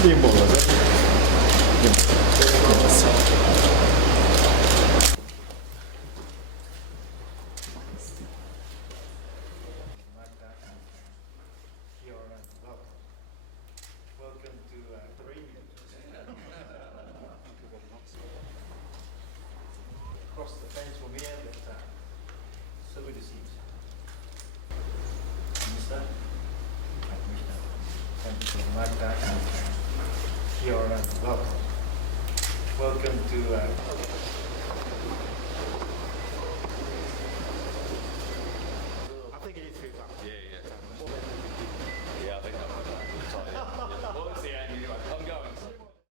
Limbola, welcome to Torino. Across the fence from here, but so good to see you. Mister? Thank you so much. Here, welcome. Welcome to